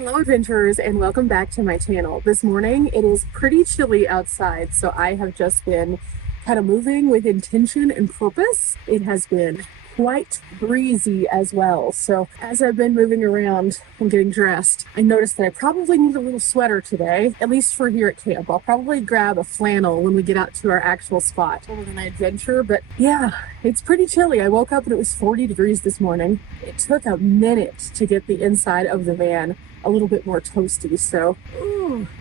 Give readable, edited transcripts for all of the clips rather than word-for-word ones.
Hello adventurers and welcome back to my channel. This morning it is pretty chilly outside, so I have just been kind of moving with intention and purpose. It has been quite breezy as well, so as I've been moving around and getting dressed, I noticed that I probably need a little sweater today, at least for here at camp. I'll probably grab a flannel when we get out to our actual spot over the night adventure, but yeah, it's pretty chilly. I woke up and it was 40 degrees this morning. It took a minute to get the inside of the van a little bit more toasty, so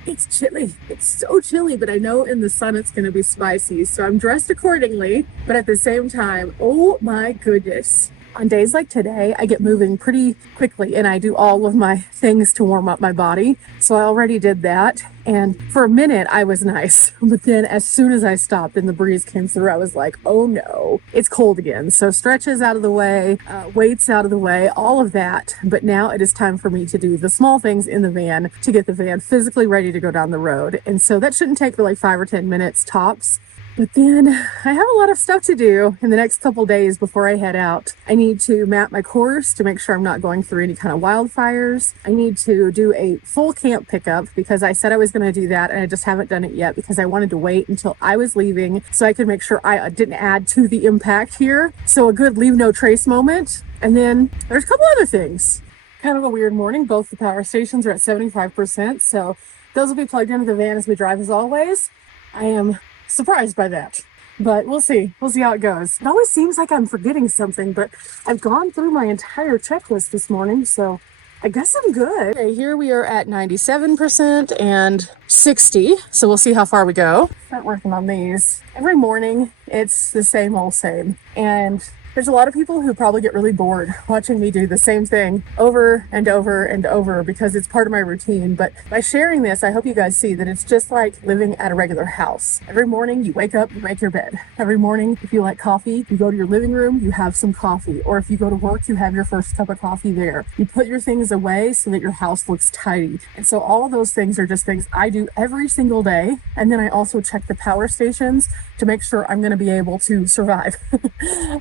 it's chilly. It's so chilly, but I know in the sun it's going to be spicy, so I'm dressed accordingly. But at the same time, oh my goodness, on days like today I get moving pretty quickly and I do all of my things to warm up my body, so I already did that, and for a minute I was nice, but then as soon as I stopped and the breeze came through, I was like, oh no, it's cold again. So stretches out of the way, weights out of the way, all of that, but now it is time for me to do the small things in the van to get the van physically ready to go down the road. And so that shouldn't take but like 5 or 10 minutes tops. But then I have a lot of stuff to do in the next couple days before I head out. I need to map my course to make sure I'm not going through any kind of wildfires. I need to do a full camp pickup because I said I was going to do that and I just haven't done it yet because I wanted to wait until I was leaving so I could make sure I didn't add to the impact here. So a good leave no trace moment. And then there's a couple other things. Kind of a weird morning. Both the power stations are at 75%. So those will be plugged into the van as we drive as always. I am surprised by that, but we'll see how it goes. It always seems like I'm forgetting something, but I've gone through my entire checklist this morning, so I guess I'm good. Okay, here we are at 97% and 60, so we'll see how far we go. Start working on these. Every morning it's the same old same, and there's a lot of people who probably get really bored watching me do the same thing over and over and over because it's part of my routine. But by sharing this, I hope you guys see that it's just like living at a regular house. Every morning you wake up, you make your bed. Every morning, if you like coffee, you go to your living room, you have some coffee. Or if you go to work, you have your first cup of coffee there. You put your things away so that your house looks tidy. And so all of those things are just things I do every single day. And then I also check the power stations to make sure I'm going to be able to survive.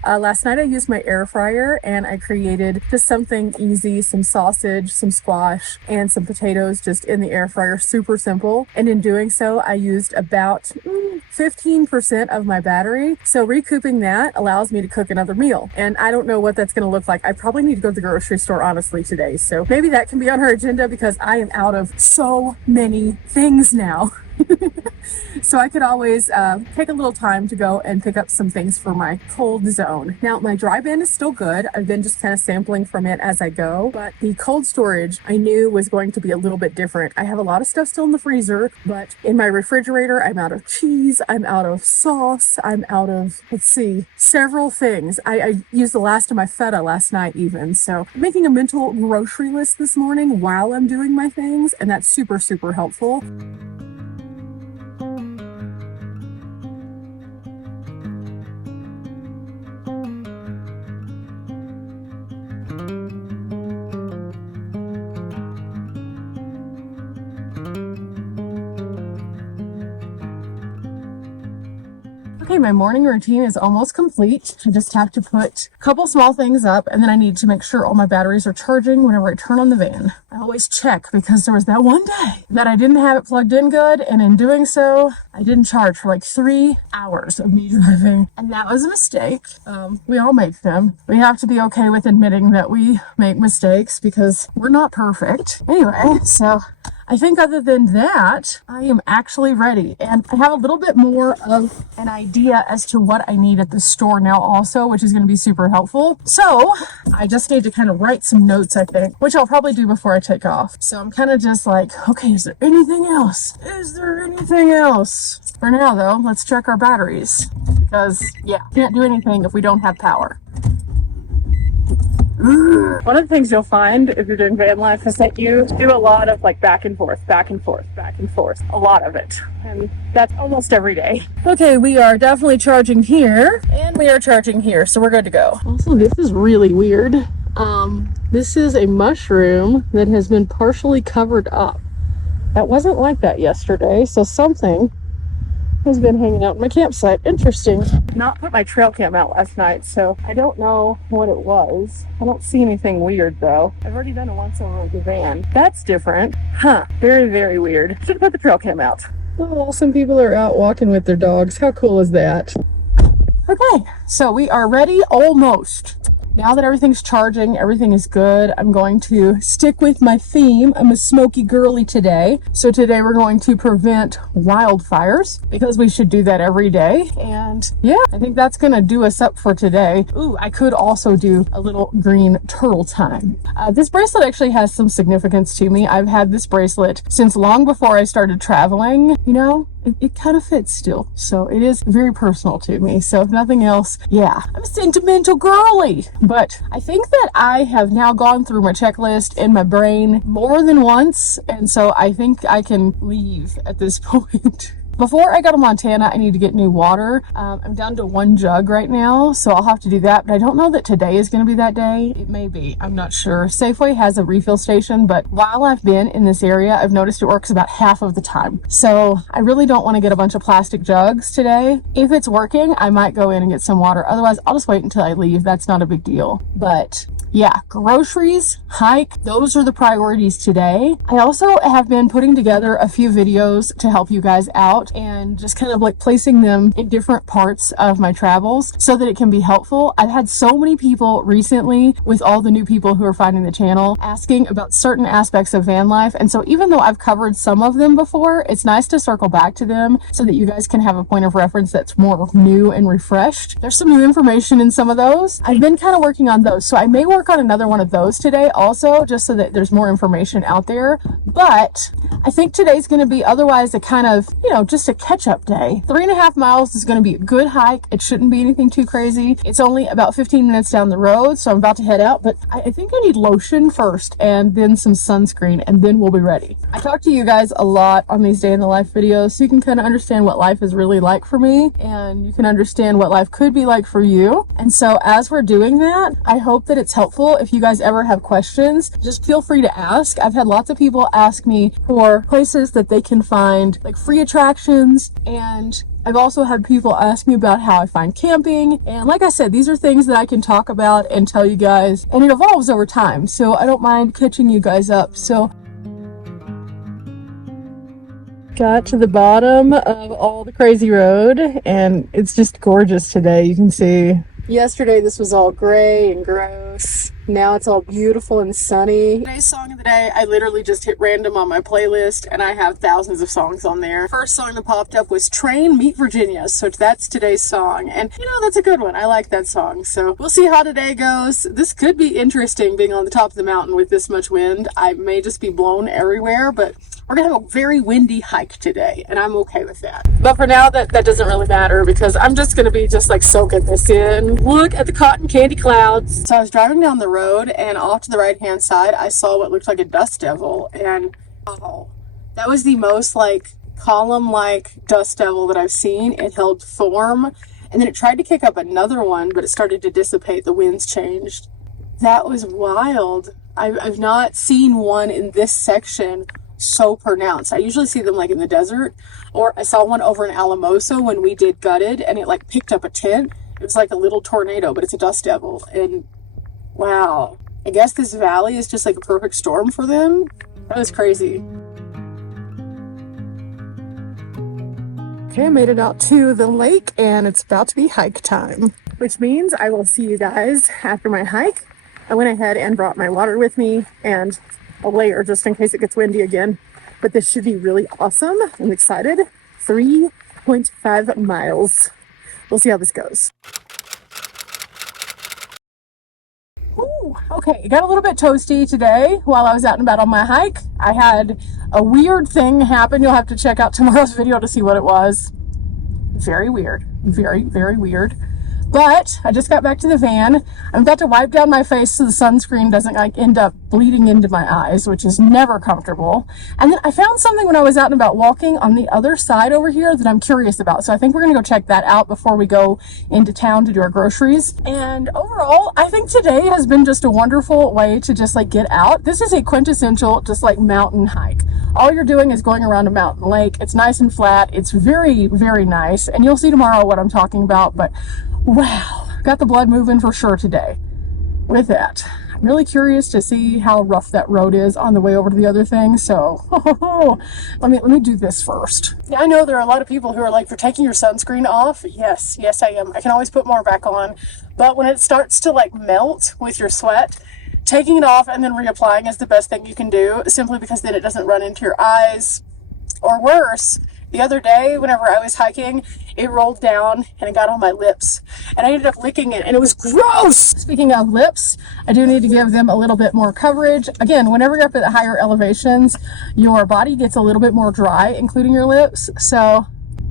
Last night I used my air fryer and I created just something easy, some sausage, some squash, and some potatoes just in the air fryer, super simple. And in doing so, I used about 15% of my battery. So recouping that allows me to cook another meal. And I don't know what that's going to look like. I probably need to go to the grocery store, honestly, today. So maybe that can be on her agenda because I am out of so many things now. So I could always take a little time to go and pick up some things for my cold zone. Now, my dry bin is still good. I've been just kind of sampling from it as I go, but the cold storage I knew was going to be a little bit different. I have a lot of stuff still in the freezer, but in my refrigerator, I'm out of cheese, I'm out of sauce, I'm out of, several things. I used the last of my feta last night even, so I'm making a mental grocery list this morning while I'm doing my things, and that's super, super helpful. Okay, my morning routine is almost complete. I just have to put a couple small things up and then I need to make sure all my batteries are charging whenever I turn on the van. I always check because there was that one day that I didn't have it plugged in good, and in doing so, I didn't charge for like 3 hours of me driving, and that was a mistake. We all make them. We have to be okay with admitting that we make mistakes because we're not perfect. Anyway, so I think other than that, I am actually ready, and I have a little bit more of an idea as to what I need at the store now also, which is going to be super helpful. So I just need to kind of write some notes, I think, which I'll probably do before I take off. So I'm kind of just like, okay, is there anything else? Is there anything else? For now though, let's check our batteries because can't do anything if we don't have power. One of the things you'll find if you're doing van life is that you do a lot of like back and forth, back and forth, back and forth, a lot of it. And that's almost every day. Okay, we are definitely charging here and we are charging here, so we're good to go. Also, this is really weird. This is a mushroom that has been partially covered up. That wasn't like that yesterday, so something has been hanging out in my campsite. Interesting. not put my trail cam out last night, so I don't know what it was. I don't see anything weird though. I've already done it once over with the van. That's different. Huh. Very, very weird. Should have put the trail cam out. Oh, some people are out walking with their dogs. How cool is that? Okay, so we are ready almost. Now that everything's charging, everything is good, I'm going to stick with my theme. I'm a smoky girly today. So today we're going to prevent wildfires because we should do that every day. And yeah, I think that's going to do us up for today. Ooh, I could also do a little green turtle time. This bracelet actually has some significance to me. I've had this bracelet since long before I started traveling, you know. It kind of fits still, so it is very personal to me. So if nothing else, yeah, I'm a sentimental girly. But I think that I have now gone through my checklist in my brain more than once, and so I think I can leave at this point. Before I go to Montana, I need to get new water. I'm down to 1 jug right now, so I'll have to do that. But I don't know that today is going to be that day. It may be. I'm not sure. Safeway has a refill station, but while I've been in this area, I've noticed it works about half of the time. So I really don't want to get a bunch of plastic jugs today. If it's working, I might go in and get some water. Otherwise, I'll just wait until I leave. That's not a big deal. But yeah, groceries, hike, those are the priorities today. I also have been putting together a few videos to help you guys out and just kind of like placing them in different parts of my travels so that it can be helpful. I've had so many people recently, with all the new people who are finding the channel, asking about certain aspects of van life. And so even though I've covered some of them before, it's nice to circle back to them so that you guys can have a point of reference that's more new and refreshed. There's some new information in some of those. I've been kind of working on those, so I may work on another one of those today also, just so that there's more information out there. But I think today's going to be otherwise a kind of, you know, just a catch-up day. 3.5 miles is going to be a good hike. It shouldn't be anything too crazy. It's only about 15 minutes down the road, so I'm about to head out, but I think I need lotion first and then some sunscreen, and then we'll be ready. I talk to you guys a lot on these day in the life videos, so you can kind of understand what life is really like for me, and you can understand what life could be like for you. And so as we're doing that, I hope that it's helpful. If you guys ever have questions, just feel free to ask. I've had lots of people ask me for places that they can find like free attractions, and I've also had people ask me about how I find camping. And like I said, these are things that I can talk about and tell you guys, and it evolves over time. So I don't mind catching you guys up. So got to the bottom of all the crazy road, and it's just gorgeous today. You can see yesterday this was all gray and gross. Now it's all beautiful and sunny. Today's song of the day, I literally just hit random on my playlist, and I have thousands of songs on there. First song that popped up was Train Meet Virginia, so that's today's song. And you know, that's a good one. I like that song. So we'll see how today goes. This could be interesting being on the top of the mountain with this much wind. I may just be blown everywhere, but we're gonna have a very windy hike today, and I'm okay with that. But for now, that doesn't really matter because I'm just gonna be just like soaking this in. Look at the cotton candy clouds. So I was driving down the road, and off to the right hand side I saw what looked like a dust devil, and oh, that was the most like column like dust devil that I've seen. It held form, and then it tried to kick up another one, but it started to dissipate. The winds changed. That was wild. I've not seen one in this section so pronounced. I usually see them like in the desert, or I saw one over in Alamosa when we did Gutted, and it like picked up a tent. It was like a little tornado, but it's a dust devil. And wow, I guess this valley is just like a perfect storm for them. That was crazy. Okay, I made it out to the lake, and it's about to be hike time, which means I will see you guys after my hike. I went ahead and brought my water with me and a layer just in case it gets windy again, but this should be really awesome. I'm excited. 3.5 miles. We'll see how this goes. Ooh, okay, it got a little bit toasty today while I was out and about on my hike. I had a weird thing happen. You'll have to check out tomorrow's video to see what it was. Very weird. Very, very weird. But I just got back to the van. I'm about to wipe down my face so the sunscreen doesn't like end up bleeding into my eyes, which is never comfortable. And then I found something when I was out and about walking on the other side over here that I'm curious about. So I think we're gonna go check that out before we go into town to do our groceries. And overall, I think today has been just a wonderful way to just like get out. This is a quintessential just like mountain hike. all you're doing is going around a mountain lake. It's nice and flat. It's very, very nice. And you'll see tomorrow what I'm talking about. But wow, got the blood moving for sure today with that. I'm really curious to see how rough that road is on the way over to the other thing. So let me do this first. Yeah, I know there are a lot of people who are like, you're taking your sunscreen off. Yes, I am. I can always put more back on. But when it starts to like melt with your sweat, taking it off and then reapplying is the best thing you can do, simply because then it doesn't run into your eyes. Or worse, the other day, whenever I was hiking, it rolled down and it got on my lips. And I ended up licking it and it was gross! Speaking of lips, I do need to give them a little bit more coverage. Again, whenever you're up at higher elevations, your body gets a little bit more dry, including your lips. So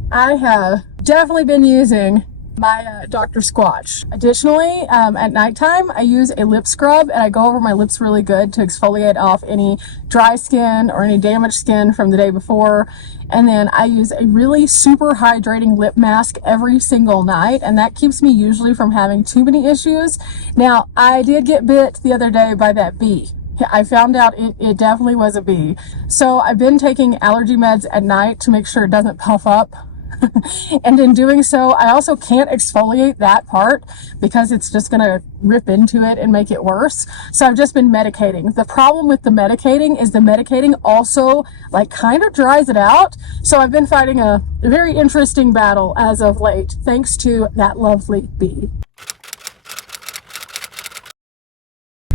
I have definitely been using my Dr. Squatch. Additionally, at nighttime, I use a lip scrub and I go over my lips really good to exfoliate off any dry skin or any damaged skin from the day before. And then I use a really super hydrating lip mask every single night, and that keeps me usually from having too many issues. Now, I did get bit the other day by that bee. I found out it definitely was a bee. So I've been taking allergy meds at night to make sure it doesn't puff up. And in doing so, I also can't exfoliate that part because it's just going to rip into it and make it worse. So I've just been medicating. The problem with the medicating is the medicating also like kind of dries it out. So I've been fighting a very interesting battle as of late, thanks to that lovely bee.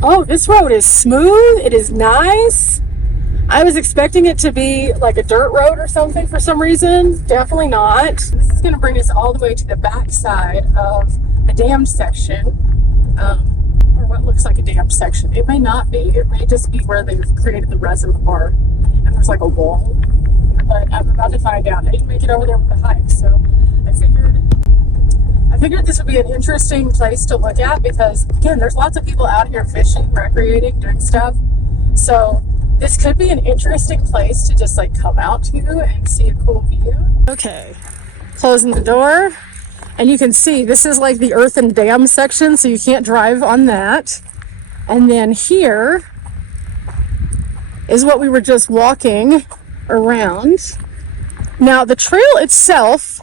Oh, this road is smooth. It is nice. I was expecting it to be like a dirt road or something for some reason. Definitely not. This is going to bring us all the way to the back side of a dammed section, or what looks like a dammed section. It may not be. It may just be where they've created the reservoir and there's like a wall. But I'm about to find out. I didn't make it over there with the hike, so I figured this would be an interesting place to look at because, again, there's lots of people out here fishing, recreating, doing stuff. So this could be an interesting place to just like come out to and see a cool view. Okay, closing the door, and you can see this is like the earth and dam section, so you can't drive on that. And then here is what we were just walking around. Now the trail itself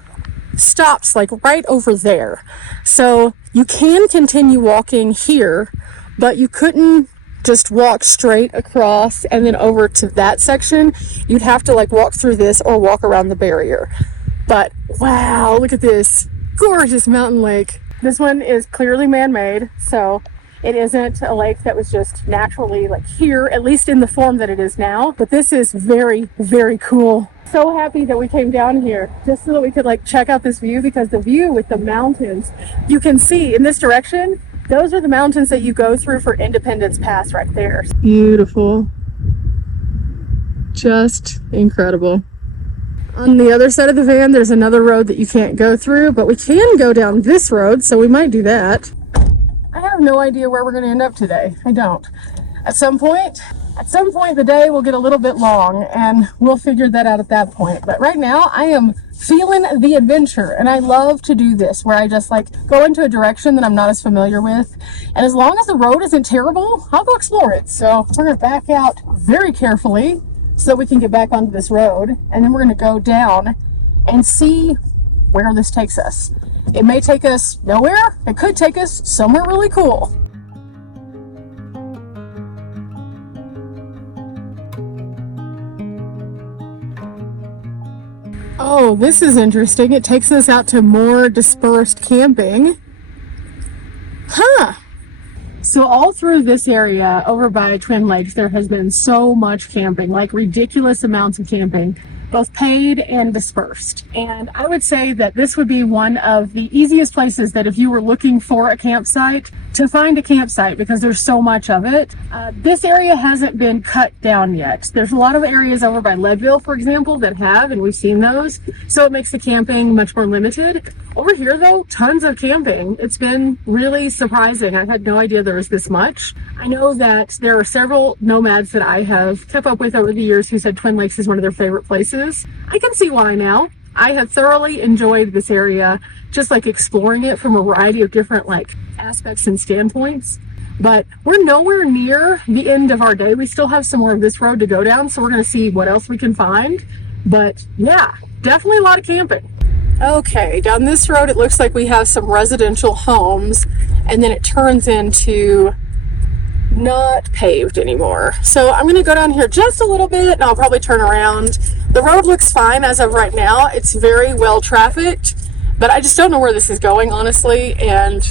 stops like right over there, so you can continue walking here, but you couldn't just walk straight across and then over to that section. You'd have to like walk through this or walk around the barrier. But wow, look at this gorgeous mountain lake. This one is clearly man-made, so it isn't a lake that was just naturally like here, at least in the form that it is now. But this is very, very cool. So happy that we came down here just so that we could like check out this view, because the view with the mountains, you can see in this direction, those are the mountains that you go through for Independence Pass right there. Beautiful. Just incredible. On the other side of the van, there's another road that you can't go through, but we can go down this road, so we might do that. I have no idea where we're going to end up today. I don't. At some point, the day will get a little bit long, and we'll figure that out at that point. But right now, I am feeling the adventure, and I love to do this, where I just like go into a direction that I'm not as familiar with, and as long as the road isn't terrible, I'll go explore it. So we're going to back out very carefully so that we can get back onto this road, and then we're going to go down and see where this takes us. It may take us nowhere. It could take us somewhere really cool. Oh, this is interesting. It takes us out to more dispersed camping. Huh. So all through this area over by Twin Lakes, there has been so much camping, like ridiculous amounts of camping, both paid and dispersed. And I would say that this would be one of the easiest places that if you were looking for a campsite, to find a campsite, because there's so much of it. This area hasn't been cut down yet. There's a lot of areas over by Leadville, for example, that have, and we've seen those. So it makes the camping much more limited. Over here though, tons of camping. It's been really surprising. I had no idea there was this much. I know that there are several nomads that I have kept up with over the years who said Twin Lakes is one of their favorite places. I can see why now. I have thoroughly enjoyed this area, just like exploring it from a variety of different like aspects and standpoints. But we're nowhere near the end of our day. We still have some more of this road to go down, so we're going to see what else we can find. But yeah, definitely a lot of camping. Okay, down this road it looks like we have some residential homes, and then it turns into not paved anymore. So I'm going to go down here just a little bit and I'll probably turn around. The road looks fine as of right now. It's very well trafficked, but I just don't know where this is going, honestly, and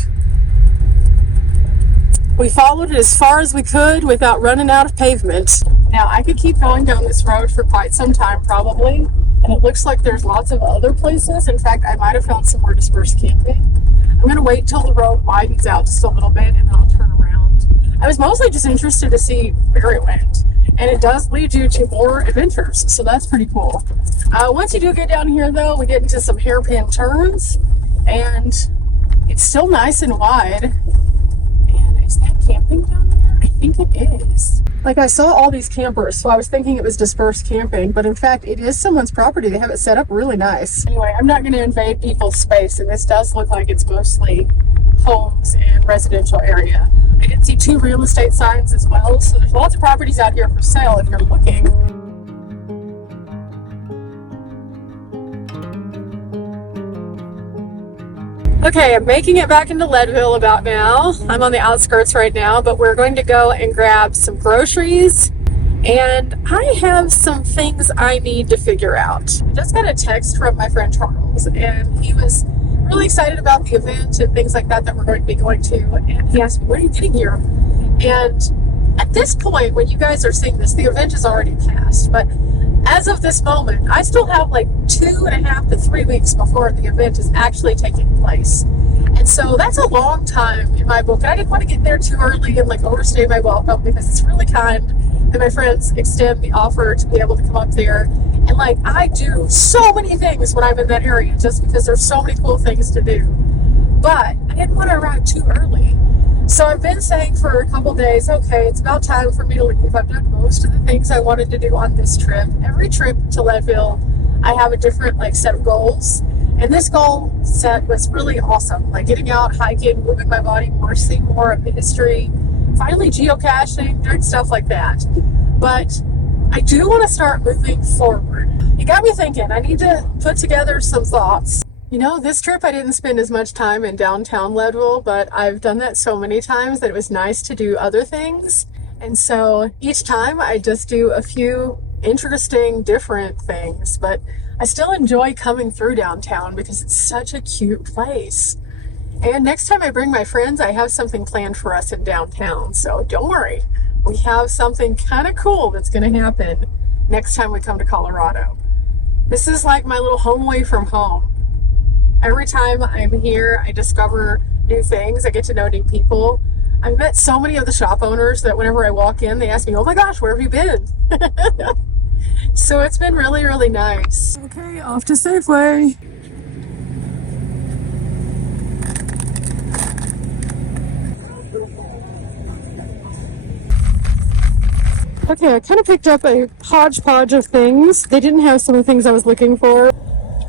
we followed it as far as we could without running out of pavement. Now, I could keep going down this road for quite some time, probably, and it looks like there's lots of other places. In fact, I might have found some more dispersed camping. I'm going to wait till the road widens out just a little bit, and then I'll turn around. I was mostly just interested to see where it went, and it does lead you to more adventures, so that's pretty cool. Once you do get down here, though, we get into some hairpin turns, and it's still nice and wide. Is that camping down there? I think it is. Like, I saw all these campers, so I was thinking it was dispersed camping, but in fact, it is someone's property. They have it set up really nice. Anyway, I'm not going to invade people's space, and this does look like it's mostly homes and residential area. I did see 2 real estate signs as well, so there's lots of properties out here for sale if you're looking. Okay, I'm making it back into Leadville about now. I'm on the outskirts right now, but we're going to go and grab some groceries, and I have some things I need to figure out. I just got a text from my friend Charles, and he was really excited about the event and things like that we're going to be going to, and he asked me, what are you getting here? And at this point, when you guys are seeing this, the event is already passed, but as of this moment, I still have like 2.5 to 3 weeks before the event is actually taking place. And so that's a long time in my book. And I didn't want to get there too early and like overstay my welcome, because it's really kind that my friends extend the offer to be able to come up there. And like, I do so many things when I'm in that area just because there's so many cool things to do. But I didn't want to arrive too early. So I've been saying for a couple days, okay, it's about time for me to leave. I've done most of the things I wanted to do on this trip. Every trip to Leadville, I have a different like set of goals. And this goal set was really awesome. Like getting out, hiking, moving my body more, seeing more of the history, finally geocaching, doing stuff like that. But I do want to start moving forward. It got me thinking, I need to put together some thoughts. You know, this trip I didn't spend as much time in downtown Leadville, but I've done that so many times that it was nice to do other things. And so each time I just do a few interesting, different things, but I still enjoy coming through downtown because it's such a cute place. And next time I bring my friends, I have something planned for us in downtown. So don't worry, we have something kind of cool that's going to happen next time we come to Colorado. This is like my little home away from home. Every time I'm here, I discover new things. I get to know new people. I've met so many of the shop owners that whenever I walk in, they ask me, oh my gosh, where have you been? So it's been really, really nice. Okay, off to Safeway. Okay, I kind of picked up a hodgepodge of things. They didn't have some of the things I was looking for.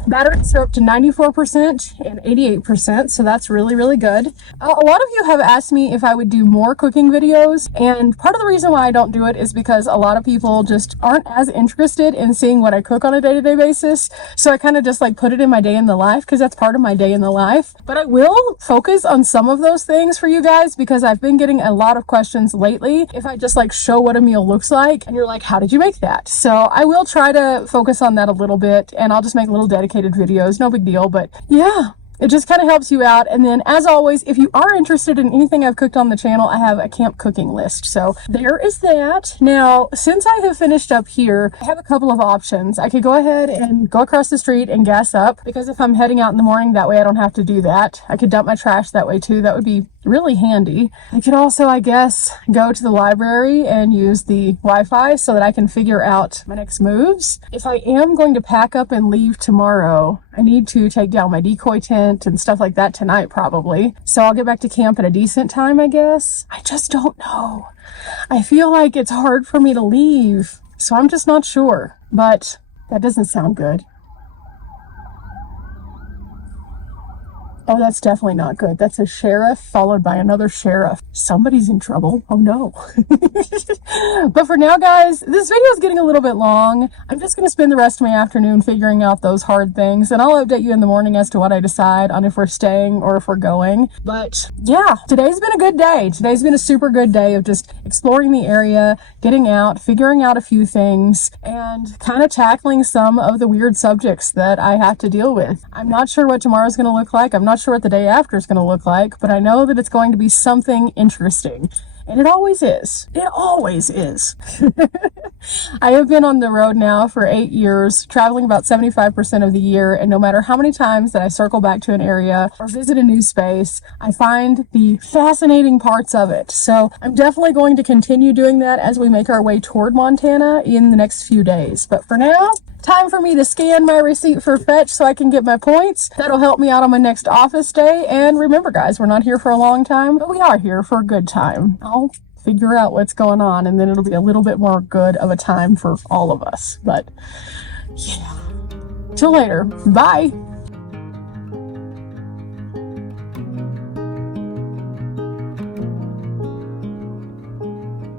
Batteries are up to 94% and 88%, so that's really, really good. A lot of you have asked me if I would do more cooking videos, and part of the reason why I don't do it is because a lot of people just aren't as interested in seeing what I cook on a day-to-day basis, so I kind of just like put it in my day in the life because that's part of my day in the life. But I will focus on some of those things for you guys because I've been getting a lot of questions lately if I just like show what a meal looks like, and you're like, how did you make that? So I will try to focus on that a little bit, and I'll just make little dedicated videos, no big deal, but yeah, it just kind of helps you out. And then as always, if you are interested in anything I've cooked on the channel, I have a camp cooking list. So there is that. Now, since I have finished up here, I have a couple of options. I could go ahead and go across the street and gas up, because if I'm heading out in the morning, that way I don't have to do that. I could dump my trash that way too. That would be really handy. I could also, I guess, go to the library and use the Wi-Fi so that I can figure out my next moves. If I am going to pack up and leave tomorrow, I need to take down my decoy tent and stuff like that tonight probably. So I'll get back to camp at a decent time, I guess. I just don't know. I feel like it's hard for me to leave, so I'm just not sure. But that doesn't sound good. Oh, that's definitely not good. That's a sheriff followed by another sheriff. Somebody's in trouble. Oh no. But for now, guys, this video is getting a little bit long. I'm just going to spend the rest of my afternoon figuring out those hard things, and I'll update you in the morning as to what I decide on if we're staying or if we're going. But yeah, today's been a good day. Today's been a super good day of just exploring the area, getting out, figuring out a few things, and kind of tackling some of the weird subjects that I have to deal with. I'm not sure what tomorrow's going to look like. I'm not sure what the day after is going to look like, but I know that it's going to be something interesting. And it always is. It always is. I have been on the road now for 8 years, traveling about 75% of the year, and no matter how many times that I circle back to an area or visit a new space, I find the fascinating parts of it. So I'm definitely going to continue doing that as we make our way toward Montana in the next few days. But for now, time for me to scan my receipt for fetch so I can get my points. That'll help me out on my next office day. And remember, guys, we're not here for a long time, but we are here for a good time. I'll figure out what's going on, and then it'll be a little bit more good of a time for all of us. But yeah, till later. Bye.